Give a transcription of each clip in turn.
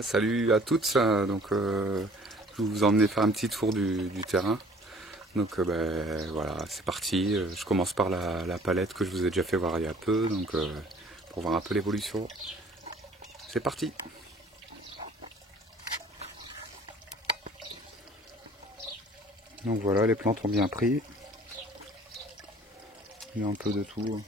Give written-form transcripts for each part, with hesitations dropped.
Salut à toutes, je vais vous emmener faire un petit tour du terrain. Voilà, c'est parti. Je commence par la palette que je vous ai déjà fait voir il y a peu, pour voir un peu l'évolution. C'est parti. Donc voilà, les plantes ont bien pris. Il y a un peu de tout.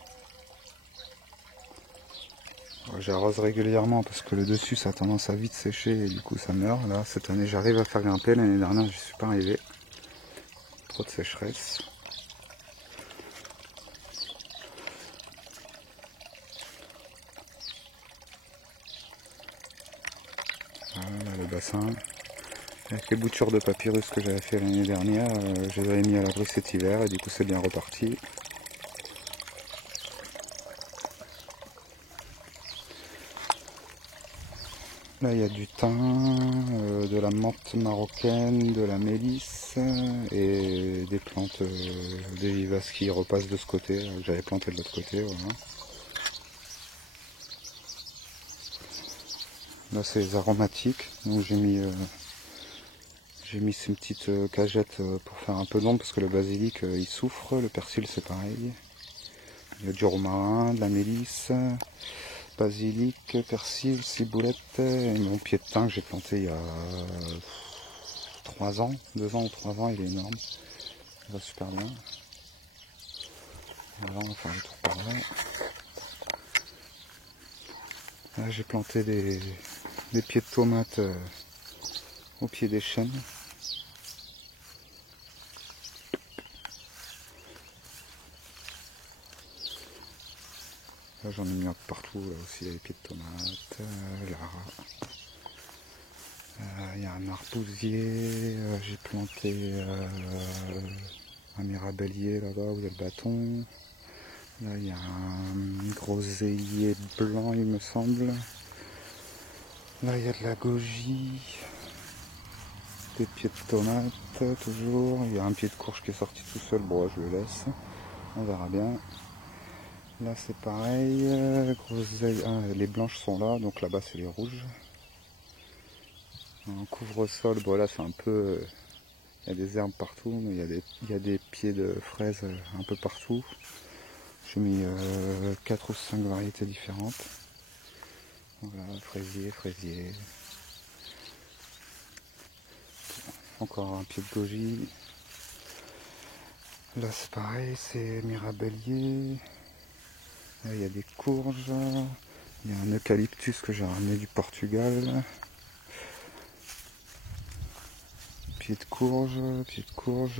J'arrose régulièrement parce que le dessus ça a tendance à vite sécher et du coup ça meurt. Là, cette année j'arrive à faire grimper, l'année dernière j'y suis pas arrivé. Trop de sécheresse. Voilà le bassin. Avec les boutures de papyrus que j'avais fait l'année dernière, je les avais mis à l'abri cet hiver et du coup c'est bien reparti. Là il y a du thym, de la menthe marocaine, de la mélisse et des plantes, des vivaces qui repassent de ce côté, que j'avais planté de l'autre côté. Voilà. Là c'est les aromatiques, donc j'ai mis ces petites cagettes pour faire un peu d'ombre parce que le basilic il souffre, le persil c'est pareil. Il y a du romarin, de la mélisse, basilic, persil, ciboulette et mon pied de thym que j'ai planté il y a 3 ans, 2 ans ou 3 ans, il est énorme. Il va super bien. Voilà, on va faire le tour par là. Là j'ai planté des pieds de tomates au pied des chênes. Là j'en ai mis un peu partout, là aussi il y a des pieds de tomates, là. Il y a un arbousier, j'ai planté un mirabellier là-bas où il y a le bâton. Là il y a un groseillier blanc il me semble. Là il y a de la goji, des pieds de tomates toujours. Il y a un pied de courge qui est sorti tout seul, bon je le laisse, on verra bien. Là c'est pareil, groseille, les blanches sont là, donc là-bas c'est les rouges. Un couvre-sol, bon là c'est un peu... il y a des herbes partout, mais il y a des pieds de fraises un peu partout. J'ai mis 4 ou 5 variétés différentes. Voilà, fraisier. Encore un pied de goji. Là c'est pareil, c'est mirabellier. Là il y a des courges. Il y a un eucalyptus que j'ai ramené du Portugal. Pied de courge.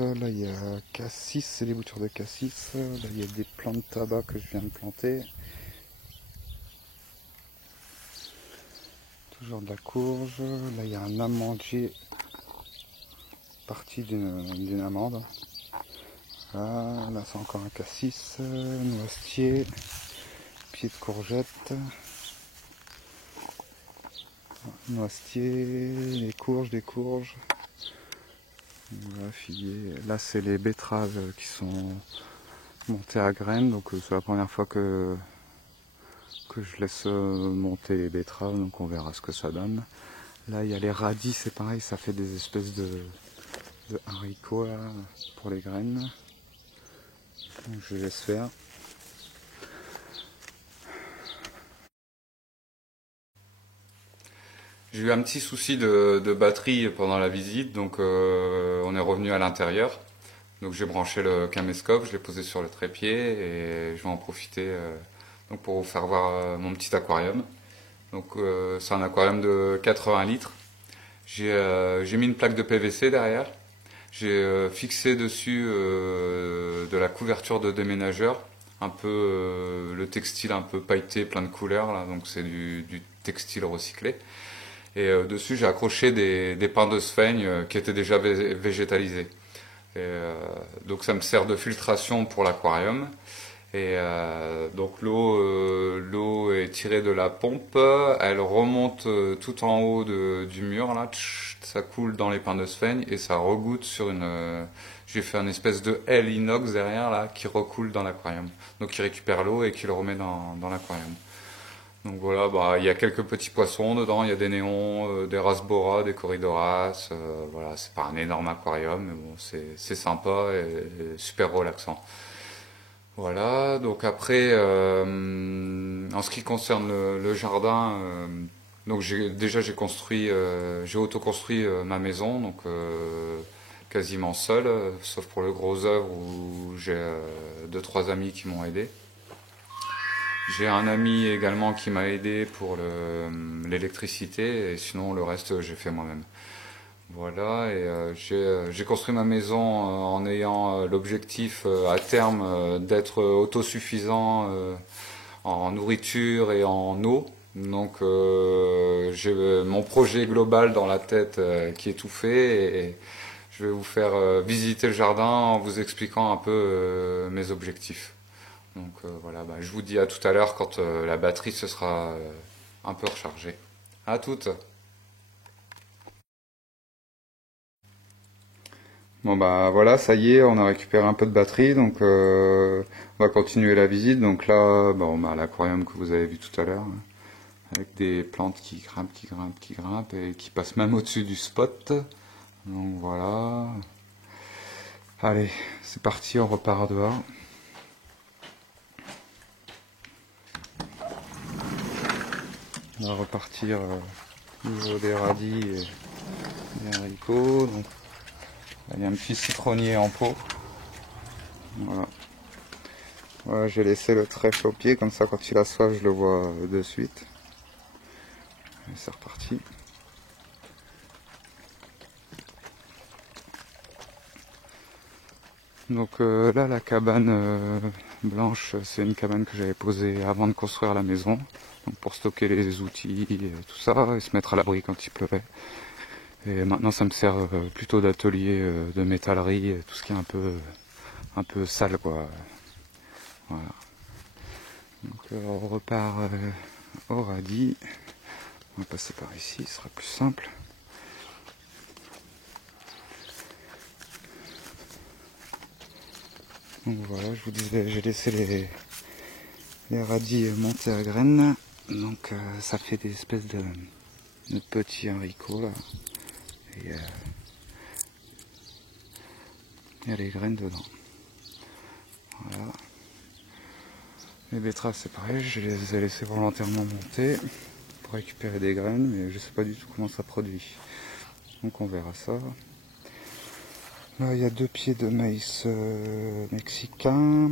Là il y a cassis, c'est des boutures de cassis. Là il y a des plants de tabac que je viens de planter. Toujours de la courge. Là il y a un amandier parti d'une amande. Là c'est encore un cassis, noisetier, pied de courgette, noisetier, des courges. Voilà, figuier. Là c'est les betteraves qui sont montées à graines, donc c'est la première fois que je laisse monter les betteraves, donc on verra ce que ça donne. Là il y a les radis, c'est pareil, ça fait des espèces de haricots là, pour les graines. Donc je laisse faire. J'ai eu un petit souci de batterie pendant la visite, on est revenu à l'intérieur. Donc j'ai branché le caméscope, je l'ai posé sur le trépied et je vais en profiter pour vous faire voir mon petit aquarium. C'est un aquarium de 80 litres. J'ai mis une plaque de PVC derrière. J'ai fixé dessus de la couverture de déménageur, un peu le textile un peu pailleté, plein de couleurs là, donc c'est du textile recyclé. Et dessus j'ai accroché des pains de sphaigne qui étaient déjà végétalisés. Donc ça me sert de filtration pour l'aquarium. Donc l'eau est tirée de la pompe, elle remonte tout en haut du mur là, ça coule dans les pains de sphaigne et ça regoutte sur j'ai fait une espèce de aile inox derrière là qui recoule dans l'aquarium. Donc qui récupère l'eau et qui le remet dans l'aquarium. Donc voilà, bah, il y a quelques petits poissons dedans, il y a des néons, des rasbora, des corydoras. Voilà, c'est pas un énorme aquarium, mais bon, c'est sympa et super relaxant. Voilà, donc après, en ce qui concerne le jardin, donc j'ai construit, j'ai auto-construit ma maison, donc quasiment seul, sauf pour le gros œuvre où j'ai deux trois amis qui m'ont aidé. J'ai un ami également qui m'a aidé pour l'électricité et sinon le reste j'ai fait moi-même. Voilà, et j'ai construit ma maison en ayant l'objectif à terme d'être autosuffisant en nourriture et en eau. Donc j'ai mon projet global dans la tête qui est tout fait et je vais vous faire visiter le jardin en vous expliquant un peu mes objectifs. Donc voilà, bah, je vous dis à tout à l'heure quand la batterie se sera un peu rechargée. À toutes. Bon bah voilà, ça y est, on a récupéré un peu de batterie, donc on va continuer la visite. Donc là, bon bah l'aquarium que vous avez vu tout à l'heure, hein, avec des plantes qui grimpent, qui grimpent, qui grimpent et qui passent même au-dessus du spot. Donc voilà. Allez, c'est parti, on repart dehors. On va repartir au niveau des radis et des haricots. Donc, il y a un petit citronnier en pot. Voilà. Voilà, j'ai laissé le trèfle au pied, comme ça quand il a soif je le vois de suite. Et c'est reparti. Donc là la cabane blanche, c'est une cabane que j'avais posée avant de construire la maison. Donc pour stocker les outils et tout ça, et se mettre à l'abri quand il pleuvait. Et maintenant ça me sert plutôt d'atelier de métallerie, tout ce qui est un peu sale quoi. Voilà. Donc on repart au radis. On va passer par ici, ce sera plus simple. Donc voilà, je vous disais, j'ai laissé les radis monter à graines. Donc ça fait des espèces de petits haricots là. Et il y a les graines dedans. Voilà. Les betteraves c'est pareil, je les ai laissées volontairement monter pour récupérer des graines, mais je sais pas du tout comment ça produit. Donc on verra ça. Là il y a 2 pieds de maïs mexicain,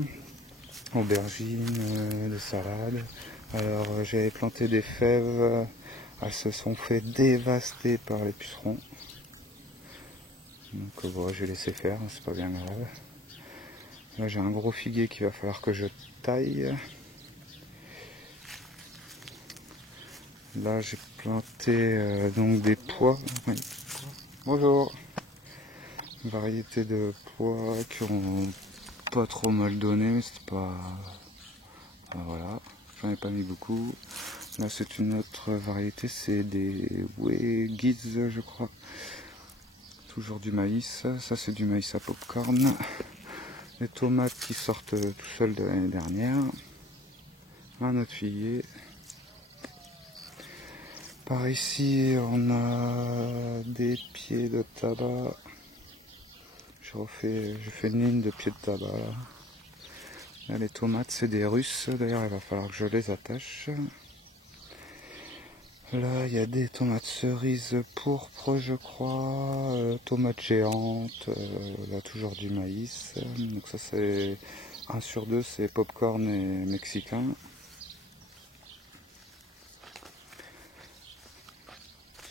aubergines, de salade. Alors j'avais planté des fèves, elles se sont fait dévaster par les pucerons. Donc bon, j'ai laissé faire, c'est pas bien grave. Là j'ai un gros figuier qu'il va falloir que je taille. Là j'ai planté donc des pois. Oui. Bonjour. Une variété de pois qui ont pas trop mal donné, mais c'était pas. Voilà, j'en ai pas mis beaucoup. Là c'est une autre variété, c'est des Weggies je crois. Toujours du maïs, ça c'est du maïs à popcorn. Les tomates qui sortent tout seuls de l'année dernière. Un autre figuier. Par ici on a des pieds de tabac. J'ai fait une ligne de pieds de tabac là. Là les tomates c'est des russes, d'ailleurs il va falloir que je les attache. Là il y a des tomates cerises pourpres je crois, tomates géantes, là toujours du maïs. Donc ça c'est 1 sur 2 c'est popcorn et mexicain.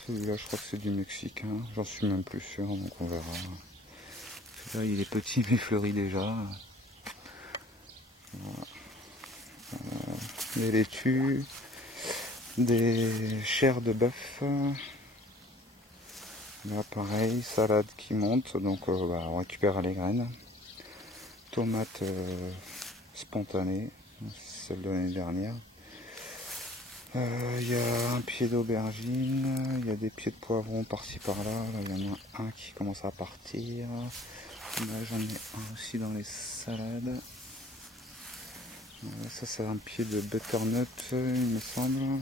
Celui-là je crois que c'est du mexicain, j'en suis même plus sûr donc on verra. Là il est petit mais fleuri déjà. Voilà. Les laitues, des chairs de bœuf. Là pareil, salade qui monte, donc on récupère les graines. Tomates spontanées, celle de l'année dernière. Il y a un pied d'aubergine, il y a des pieds de poivron par-ci par-là. Là il y en a un qui commence à partir. Là j'en ai un aussi dans les salades. Ça c'est un pied de butternut, il me semble.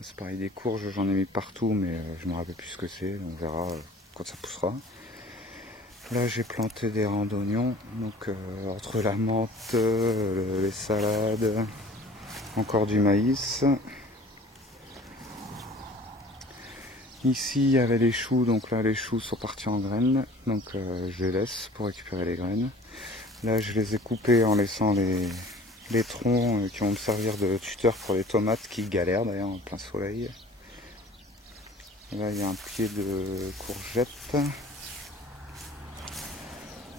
C'est pareil, des courges, j'en ai mis partout, mais je me rappelle plus ce que c'est. On verra quand ça poussera. Là j'ai planté des rangs d'oignons, donc entre la menthe, les salades, encore du maïs. Ici il y avait les choux, donc là les choux sont partis en graines, donc je les laisse pour récupérer les graines. Là je les ai coupés en laissant les troncs qui vont me servir de tuteur pour les tomates qui galèrent d'ailleurs en plein soleil. Là il y a un pied de courgette.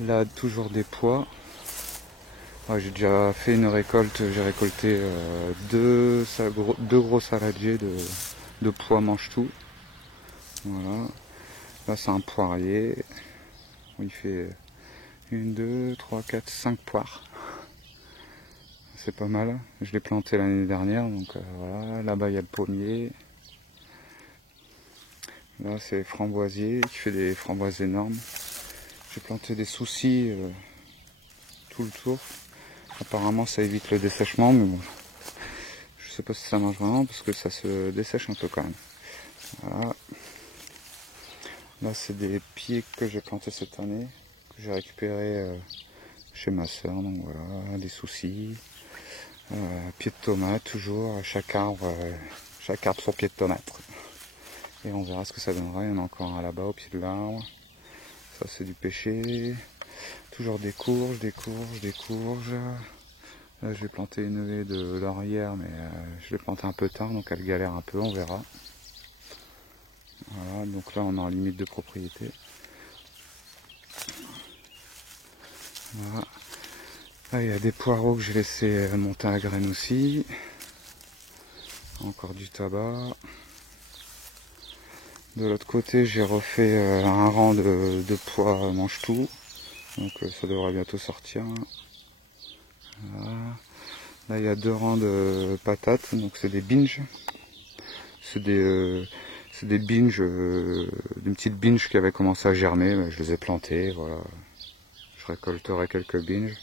Là toujours des pois. Ouais, j'ai déjà fait une récolte, j'ai récolté deux gros saladiers de pois mange-tout. Voilà. Là c'est un poirier. Il fait 1, 2, 3, 4, 5 poires. C'est pas mal. Je l'ai planté l'année dernière, donc voilà. Là-bas il y a le pommier. Là c'est framboisier qui fait des framboises énormes. J'ai planté des soucis tout le tour. Apparemment ça évite le dessèchement, mais bon, je sais pas si ça marche vraiment parce que ça se dessèche un peu quand même. Voilà. Là c'est des pieds que j'ai plantés cette année, que j'ai récupéré chez ma soeur, donc voilà, des soucis. Pieds de tomate toujours, chaque arbre son pied de tomate. Et on verra ce que ça donnera. Il y en a encore un là-bas au pied de l'arbre. Ça c'est du pêcher. Toujours des courges. Là je vais planter une haie de laurière, mais je l'ai plantée un peu tard, donc elle galère un peu, on verra. Voilà, donc là on est en limite de propriété. Voilà. Là il y a des poireaux que j'ai laissé monter à graines aussi. Encore du tabac. De l'autre côté j'ai refait un rang de pois mange-tout. Donc ça devrait bientôt sortir. Voilà. Là il y a 2 rangs de patates, donc c'est des binges. C'est des binges, d'une petite binge qui avait commencé à germer, mais je les ai plantés, voilà. Je récolterai quelques binges.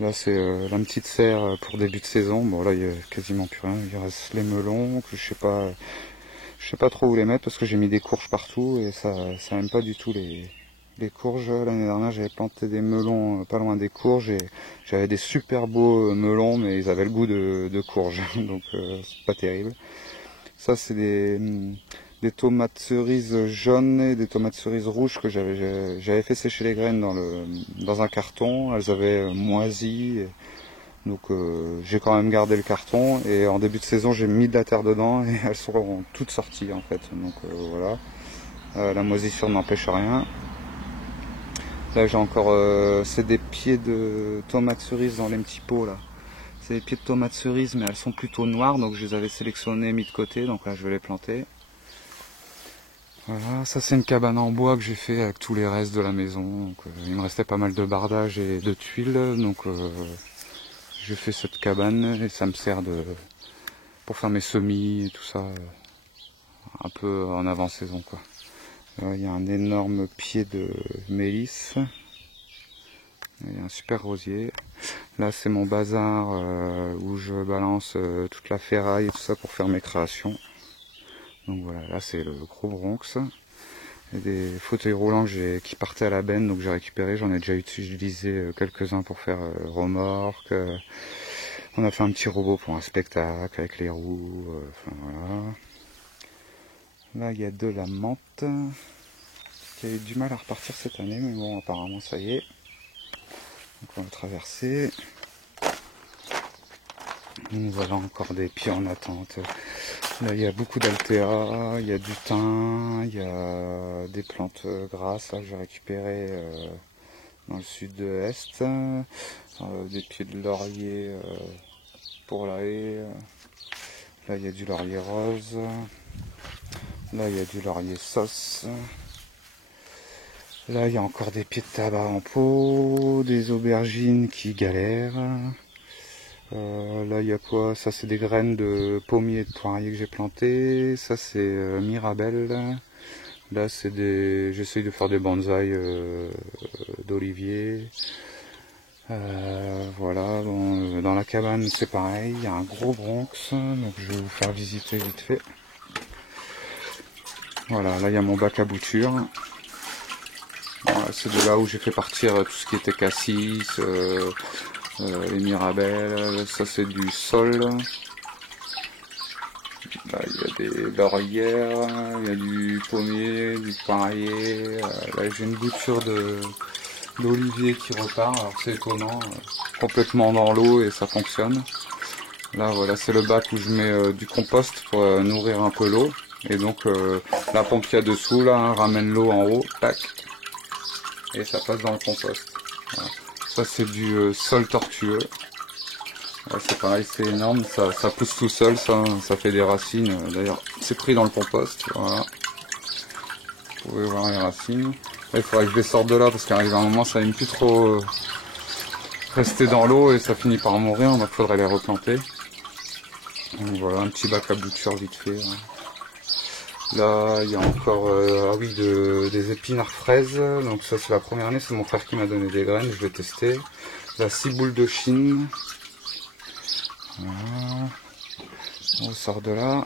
Là c'est la petite serre pour début de saison. Bon là il y a quasiment plus rien, il reste les melons que je sais pas trop où les mettre parce que j'ai mis des courges partout et ça aime pas du tout les courges. L'année dernière j'avais planté des melons pas loin des courges et j'avais des super beaux melons mais ils avaient le goût de courges donc c'est pas terrible. Ça c'est des tomates cerises jaunes et des tomates cerises rouges que j'avais fait sécher les graines dans un carton. Elles avaient moisi, donc j'ai quand même gardé le carton et en début de saison j'ai mis de la terre dedans et elles sont toutes sorties en fait. Donc voilà, la moisissure n'empêche rien. Là j'ai encore, c'est des pieds de tomates cerises dans les petits pots là. C'est des pieds de tomates cerises mais elles sont plutôt noires, donc je les avais sélectionnés, mis de côté, donc là je vais les planter. Voilà, ça c'est une cabane en bois que j'ai fait avec tous les restes de la maison. Donc, il me restait pas mal de bardage et de tuiles, donc j'ai fait cette cabane et ça me sert pour faire mes semis et tout ça, un peu en avant-saison quoi. Là, il y a un énorme pied de mélisse. Il y a un super rosier. Là c'est mon bazar où je balance toute la ferraille et tout ça pour faire mes créations. Donc voilà, là c'est le gros Bronx. Il y a des fauteuils roulants qui partaient à la benne, donc j'ai récupéré. J'en ai déjà utilisé quelques-uns pour faire remorque. On a fait un petit robot pour un spectacle avec les roues. Enfin voilà. Là il y a de la menthe qui a eu du mal à repartir cette année, mais bon apparemment ça y est. Donc on va traverser. Donc voilà encore des pieds en attente. Là il y a beaucoup d'altéa, il y a du thym, il y a des plantes grasses. Là j'ai récupéré dans le sud-est, des pieds de laurier pour la haie. Là il y a du laurier rose. Là il y a du laurier sauce. Là il y a encore des pieds de tabac en pot, des aubergines qui galèrent. Là il y a quoi? Ça c'est des graines de pommier et de poirier que j'ai planté. Ça c'est mirabelle. Là c'est j'essaye de faire des bonsaïs d'olivier. Voilà, bon, dans la cabane c'est pareil, il y a un gros bronx, donc je vais vous faire visiter vite fait. Voilà, là il y a mon bac à bouture. Voilà, c'est de là où j'ai fait partir tout ce qui était cassis, les mirabelles, ça c'est du sol. Là il y a des laurières, il y a du pommier, du pareiller. Là j'ai une bouture d'olivier qui repart, alors c'est étonnant, complètement dans l'eau et ça fonctionne. Là voilà, c'est le bac où je mets du compost pour nourrir un peu l'eau. Et donc la pompe qu'il y a dessous là ramène l'eau en haut, tac, et ça passe dans le compost. Voilà. Ça c'est du sol tortueux. Là, c'est pareil, c'est énorme, ça pousse tout seul, ça fait des racines. D'ailleurs, c'est pris dans le compost. Voilà. Vous pouvez voir les racines. Là, il faudrait que je les sorte de là parce qu'arrive un moment, ça n'aime plus trop rester dans l'eau et ça finit par mourir, donc il faudrait les replanter. Donc voilà, un petit bac à bouture vite fait. Là, il y a encore ah oui, des épinards fraises. Donc ça, c'est la première année, c'est mon frère qui m'a donné des graines, je vais tester. La ciboule de Chine. Voilà. On sort de là.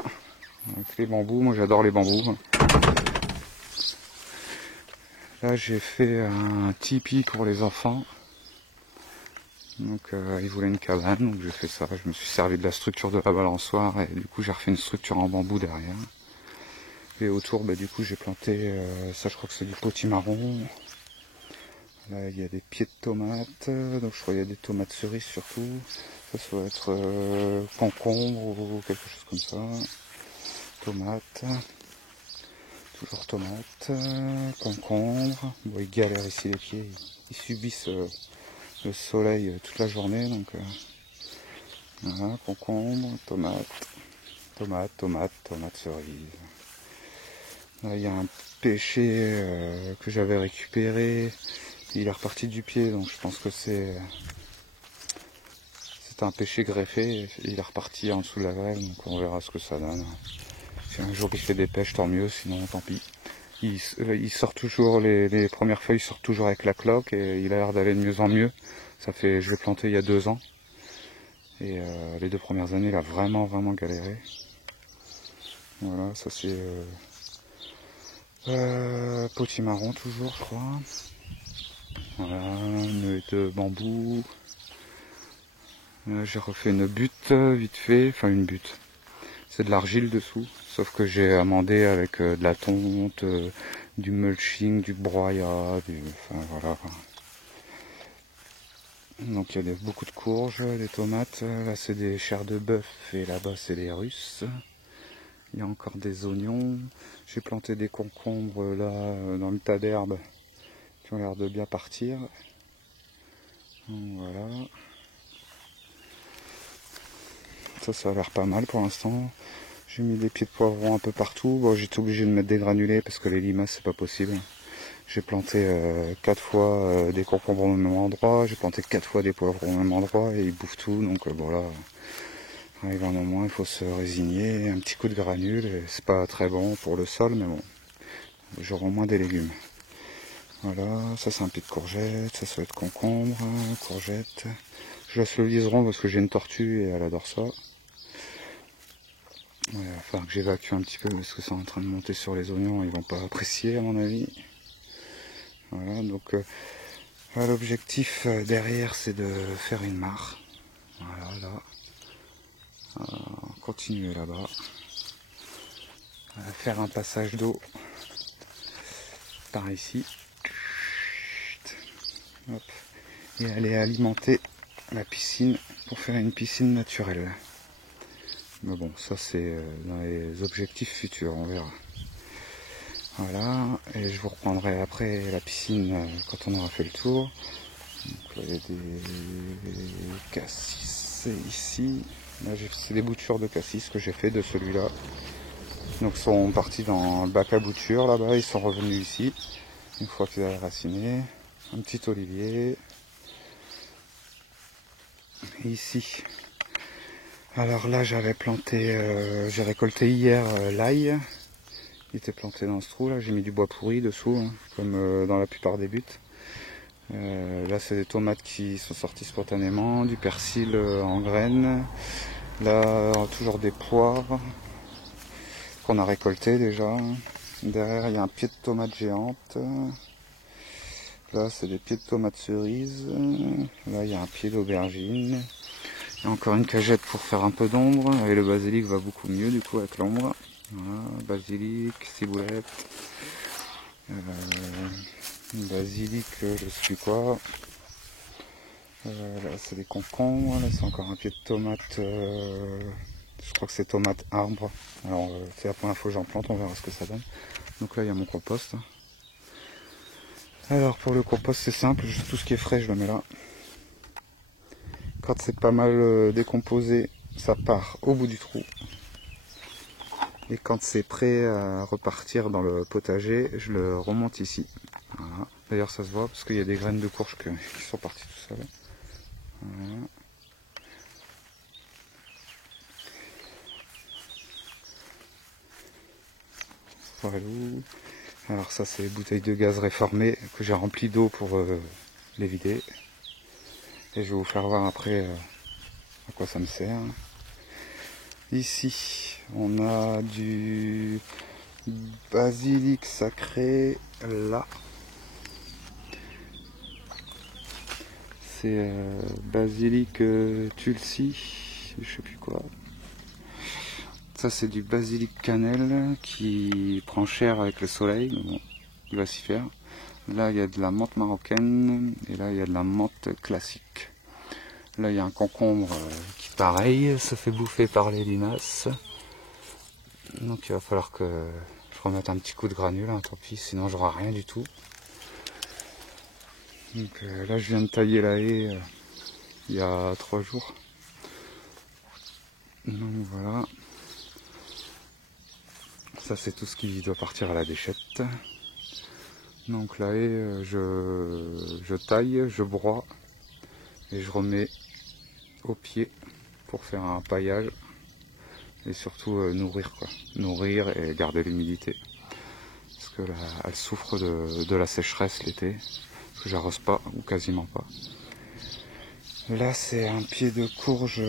Avec les bambous, moi j'adore les bambous. Là, j'ai fait un tipi pour les enfants. Donc ils voulaient une cabane, donc j'ai fait ça. Je me suis servi de la structure de la balançoire et du coup j'ai refait une structure en bambou derrière. Et autour, bah, du coup j'ai planté, ça je crois que c'est du potimarron. Là il y a des pieds de tomates, donc je crois qu'il y a des tomates cerises surtout. Ça doit être concombre ou quelque chose comme ça. Tomates, toujours tomates, concombre. Bon, ils galèrent ici les pieds, ils subissent le soleil toute la journée, donc voilà, concombre, tomates cerises. Là il y a un pêcher que j'avais récupéré, il est reparti du pied, donc je pense que c'est un pêcher greffé, et il est reparti en dessous de la grève, donc on verra ce que ça donne. Si un jour il fait des pêches, tant mieux, sinon tant pis. Il sort toujours, les premières feuilles sortent toujours avec la cloque et il a l'air d'aller de mieux en mieux. Ça fait, je l'ai planté il y a 2 ans et les 2 premières années il a vraiment galéré. Voilà, ça c'est potimarron toujours je crois. Voilà, une de bambou. J'ai refait une butte vite fait, enfin une butte. C'est de l'argile dessous, sauf que j'ai amendé avec de la tonte, du mulching, du broyat, enfin voilà. Donc il y a beaucoup de courges, des tomates, là c'est des chairs de bœuf et là-bas c'est des russes. Il y a encore des oignons, j'ai planté des concombres là dans le tas d'herbes qui ont l'air de bien partir. Donc, voilà. Ça a l'air pas mal pour l'instant. J'ai mis des pieds de poivron un peu partout. Bon, j'étais obligé de mettre des granulés parce que les limaces c'est pas possible. J'ai planté 4 fois des concombres au même endroit, j'ai planté 4 fois des poivrons au même endroit et ils bouffent tout, donc voilà, arrive un moment, il faut se résigner, un petit coup de granule, c'est pas très bon pour le sol, mais bon, j'aurai au moins des légumes. Voilà, ça c'est un pied de courgette, ça va être concombre, courgette. Je laisse le liseron parce que j'ai une tortue et elle adore ça. Il va falloir que j'évacue un petit peu parce que c'est en train de monter sur les oignons, ils vont pas apprécier à mon avis. Voilà, donc l'objectif derrière c'est de faire une mare. Voilà, là. Continuer là-bas. Faire un passage d'eau par ici. Hop. Et aller alimenter la piscine pour faire une piscine naturelle. Mais bon, ça c'est dans les objectifs futurs, on verra. Voilà, et je vous reprendrai après la piscine quand on aura fait le tour. Donc là, il y a des cassis ici. Là, c'est des boutures de cassis que j'ai fait de celui-là. Donc ils sont partis dans le bac à bouture là-bas, ils sont revenus ici. Une fois qu'ils avaient raciné. Un petit olivier. Et ici. Alors là j'avais planté, j'ai récolté hier l'ail. Il était planté dans ce trou là, j'ai mis du bois pourri dessous, hein, comme dans la plupart des buttes. Là c'est des tomates qui sont sorties spontanément, du persil en graines. Là toujours des poires qu'on a récoltées déjà. Derrière il y a un pied de tomate géante. Là c'est des pieds de tomates cerises. Là il y a un pied d'aubergine. Il y a encore une cagette pour faire un peu d'ombre. Et le basilic va beaucoup mieux du coup avec l'ombre. Voilà, basilic, ciboulette. Basilic, je sais plus quoi. Là c'est des concombres. Là c'est encore un pied de tomate. Je crois que c'est tomate arbre. Alors c'est la première fois que j'en plante, on verra ce que ça donne. Donc là il y a mon compost. Alors pour le compost c'est simple, tout ce qui est frais je le mets là. Quand c'est pas mal décomposé, ça part au bout du trou. Et quand c'est prêt à repartir dans le potager, je le remonte ici. Voilà. D'ailleurs ça se voit parce qu'il y a des graines de courge qui sont parties tout seules. Voilà. Voilà. Alors ça c'est les bouteilles de gaz réformées que j'ai remplies d'eau pour les vider. Et je vais vous faire voir après à quoi ça me sert. Ici on a du basilic sacré là. C'est basilic tulsi, je sais plus quoi. Ça c'est du basilic cannelle qui prend cher avec le soleil, mais bon, il va s'y faire. Là il y a de la menthe marocaine et là il y a de la menthe classique. Là il y a un concombre qui pareil se fait bouffer par les limaces. Donc il va falloir que je remette un petit coup de granule, hein, tant pis, sinon j'aurai rien du tout. Donc là je viens de tailler la haie il y a 3 jours. Donc voilà. Ça c'est tout ce qui doit partir à la déchette. Donc la haie, je taille, je broie et je remets au pied pour faire un paillage et surtout nourrir quoi. Nourrir et garder l'humidité. Parce que là, elle souffre de la sécheresse l'été. Parce que j'arrose pas ou quasiment pas. Là c'est un pied de courge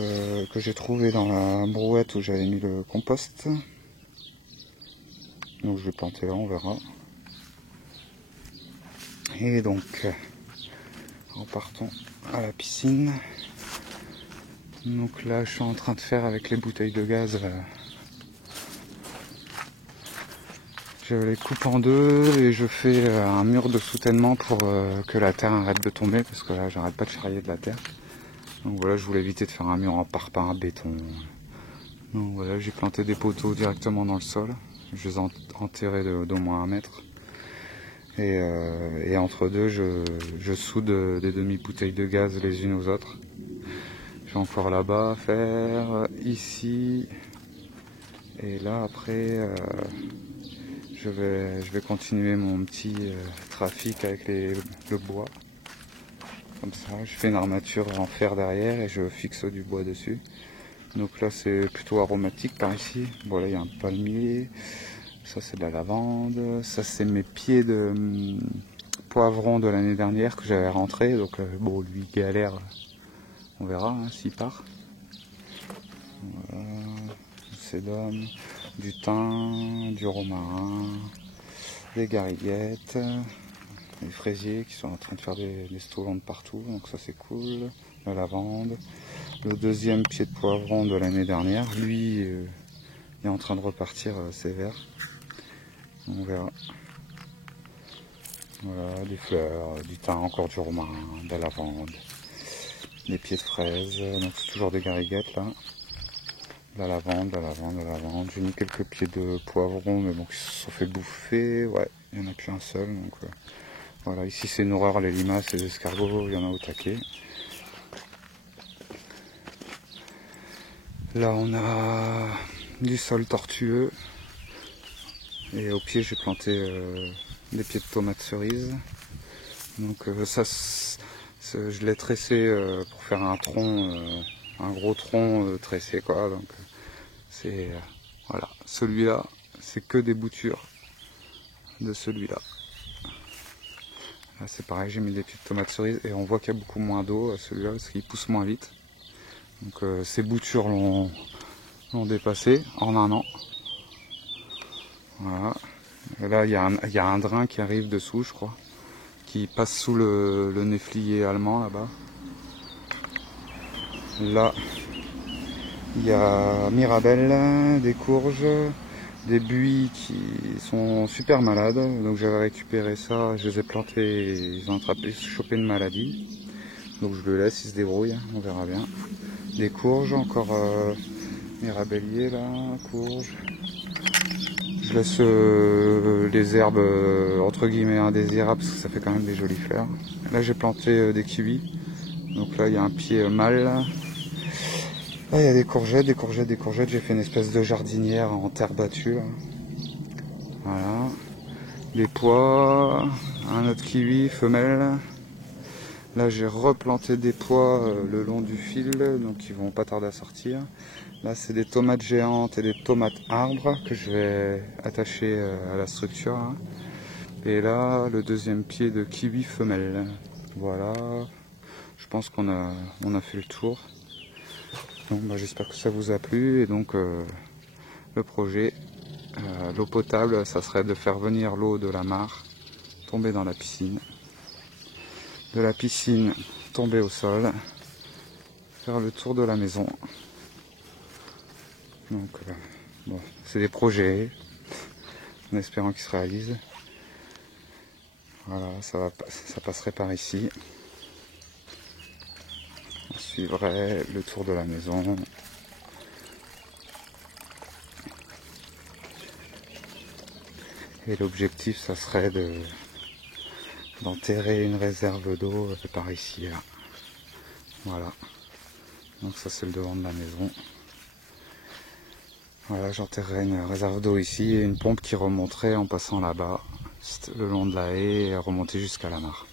que j'ai trouvé dans la brouette où j'avais mis le compost. Donc je vais planter là, on verra. Et donc repartons à la piscine. Donc là je suis en train de faire avec les bouteilles de gaz. Je les coupe en deux et je fais un mur de soutènement pour que la terre arrête de tomber parce que là j'arrête pas de charrier de la terre. Donc voilà, je voulais éviter de faire un mur en parpaing, béton. Donc voilà, j'ai planté des poteaux directement dans le sol. Je les ai enterrés d'au moins 1 mètre. Et entre deux, je soude des demi-bouteilles de gaz les unes aux autres. Je vais encore là-bas faire, ici. Et là après, je vais continuer mon petit trafic avec le bois. Comme ça, je fais une armature en fer derrière et je fixe du bois dessus. Donc là c'est plutôt aromatique par ici. Bon là il y a un palmier, ça c'est de la lavande, ça c'est mes pieds de poivron de l'année dernière que j'avais rentré. Donc bon lui galère, on verra hein, s'il part. Voilà, du sédum, du thym, du romarin, des gariguettes, des fraisiers qui sont en train de faire des stolons de partout, donc ça c'est cool, la lavande. Le deuxième pied de poivron de l'année dernière, lui est en train de repartir sévère. On verra. Voilà, des fleurs, du thym, encore du romarin, de la lavande, des pieds de fraises, donc c'est toujours des gariguettes là. De la lavande, de la lavande, de la lavande. J'ai mis quelques pieds de poivron, mais bon, qui se sont fait bouffer. Ouais, il n'y en a plus un seul, donc voilà. Ici c'est une horreur, les limaces, les escargots, il y en a au taquet. Là on a du sol tortueux et au pied j'ai planté des pieds de tomates cerises. Donc ça je l'ai tressé pour faire un tronc, un gros tronc tressé quoi. Donc c'est voilà, celui-là c'est que des boutures de celui-là. Là c'est pareil, j'ai mis des petites tomates cerises et on voit qu'il y a beaucoup moins d'eau celui-là parce qu'il pousse moins vite. Donc ces boutures l'ont dépassé en un an. Voilà. Et là il y a un drain qui arrive dessous je crois, qui passe sous le néflier allemand là-bas. Là il y a Mirabelle, des courges, des buis qui sont super malades. Donc j'avais récupéré ça, je les ai plantés, ils ont chopé une maladie. Donc je le laisse, il se débrouille, on verra bien. Des courges, encore mirabellier là, courges. Je laisse les herbes entre guillemets indésirables parce que ça fait quand même des jolies fleurs. Là j'ai planté des kiwis. Donc là il y a un pied mâle. Là il y a des courgettes. J'ai fait une espèce de jardinière en terre battue. Là. Voilà. Des pois, un autre kiwi femelle. Là j'ai replanté des pois le long du fil, donc ils vont pas tarder à sortir. Là c'est des tomates géantes et des tomates arbres que je vais attacher à la structure. Hein. Et là le deuxième pied de kiwi femelle. Voilà, je pense qu'on a fait le tour. Donc bah, j'espère que ça vous a plu et donc le projet, l'eau potable, ça serait de faire venir l'eau de la mare, tomber dans la piscine. De la piscine, tomber au sol, faire le tour de la maison. Donc bon, c'est des projets, en espérant qu'ils se réalisent. Voilà, ça passerait par ici. On suivrait le tour de la maison. Et l'objectif, ça serait d'enterrer une réserve d'eau par ici, là. Voilà. Donc ça, c'est le devant de la maison. Voilà, j'enterrerai une réserve d'eau ici et une pompe qui remonterait en passant là-bas, le long de la haie et remonter jusqu'à la mare.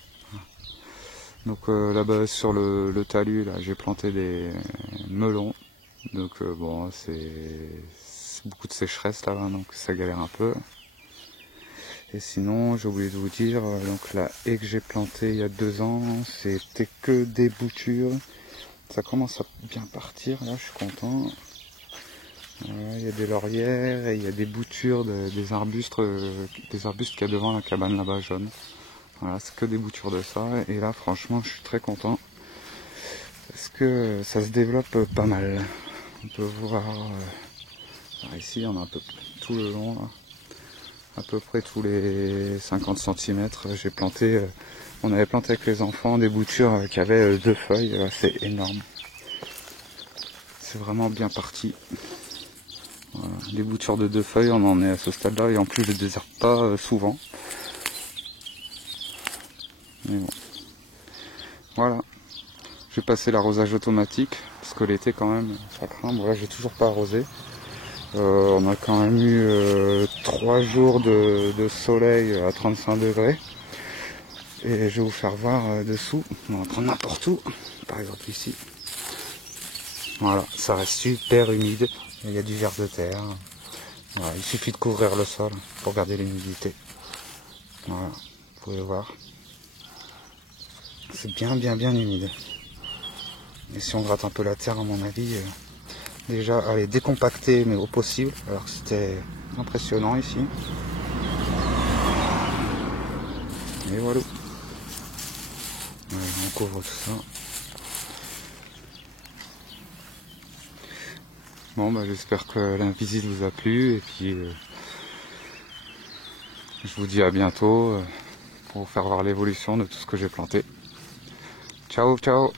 Donc là-bas sur le talus, là, j'ai planté des melons. Donc bon, c'est beaucoup de sécheresse là-bas, donc ça galère un peu. Et sinon, j'ai oublié de vous dire, donc la haie que j'ai plantée il y a 2 ans, c'était que des boutures. Ça commence à bien partir, là, je suis content. Il y a des laurières et il y a des boutures, des arbustes qu'il y a devant la cabane là-bas jaune. Voilà, c'est que des boutures de ça. Et là, franchement, je suis très content parce que ça se développe pas mal. On peut voir ici, on a un peu tout le long, là, à peu près tous les 50 cm. J'ai planté, on avait planté avec les enfants des boutures qui avaient 2 feuilles. C'est énorme. C'est vraiment bien parti. Voilà, les boutures de 2 feuilles, on en est à ce stade-là et en plus je ne désherbe pas souvent. Mais bon. Voilà. J'ai passé l'arrosage automatique parce que l'été quand même, ça craint. Bon, là j'ai toujours pas arrosé. On a quand même eu 3 jours de soleil à 35 degrés. Et je vais vous faire voir dessous. On va prendre n'importe où. Par exemple ici. Voilà, ça reste super humide. Il y a du ver de terre. Voilà, il suffit de couvrir le sol pour garder l'humidité. Voilà, vous pouvez voir. C'est bien humide. Et si on gratte un peu la terre, à mon avis, déjà, elle est décompactée, mais au possible. Alors que c'était impressionnant ici. Et voilà. Ouais, on couvre tout ça. Bon, bah, j'espère que la visite vous a plu et puis je vous dis à bientôt pour vous faire voir l'évolution de tout ce que j'ai planté. Ciao, ciao!